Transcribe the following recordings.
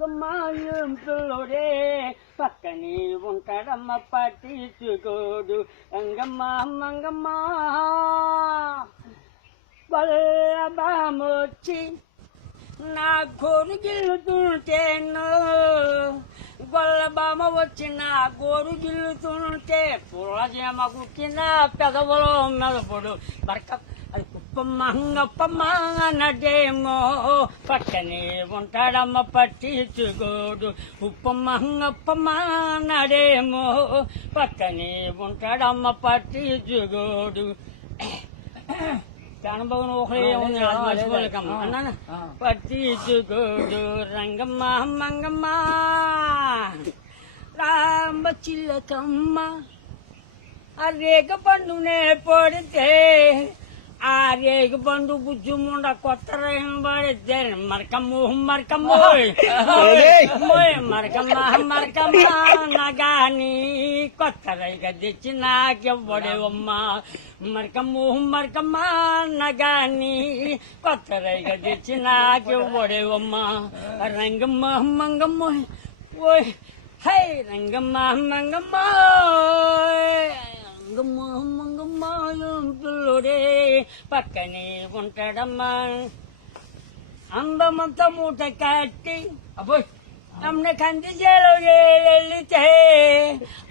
మంగమాయం పిల్లడే పక్కనే ఉంటాడమ్మ పట్టించుకోడు రంగమ్మ మంగమ్మ బల్లబామొచ్చి నా గోరుగిల్లుతుంటేను గొల్లబామ వచ్చి నా గోరు గిల్లుతుంటే పుల్లజేమ కుట్టిన పెదవులో మెదపుడు బరక అది కుప్పమ్మ నడేమో పక్కనే ఉంటాడమ్మ పట్టించుకోడు ఉప్పమ్మ నడేమో పక్కనే ఉంటాడమ్మ పట్టించుకోడు అనుభవం ఒకరే ఉంది మర్చిపోలేకమ్మ అన్నా పట్టించుకోడు రంగమ్మ మంగమ్మ రామ చిల్లకమ్మ ఆ రేగ పండునే పొడితే ఆ రేగు బండు బుజ్జు ముండ కొత్త రేగం పడితే మరకమ్మ నగాని కొత్త రేగ తెచ్చి నాకెవ్వడేవమ్మా మరకమ్మ నగాని కొత్త రేగ తెచ్చి నాకెవ్వడేవమ్మా రంగమ్మ మంగమ్మ ఓయ్ హై రంగమ్మ మంగమ్మ పిల్లుడే పక్కనే ఉంటాడమ్మా అందమంతా మూట కట్టి అబ్బోయ్ నమ్మ కంది చేలో వెళితే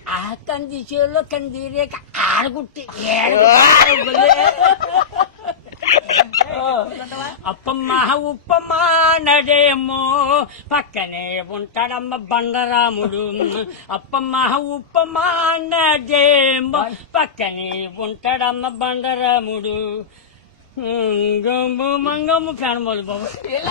ఆ కంది చేలో కంది రేఖ ఆడగుట్టి ఉప్పమ్మ నడేమో పక్కనే ఉంటాడమ్మ బండరాముడు ఉప్పమ్మ నడేమో పక్కనే ఉంటాడమ్మ బండరాముడు మంగమ్మ ఫ్యాన్ బాబు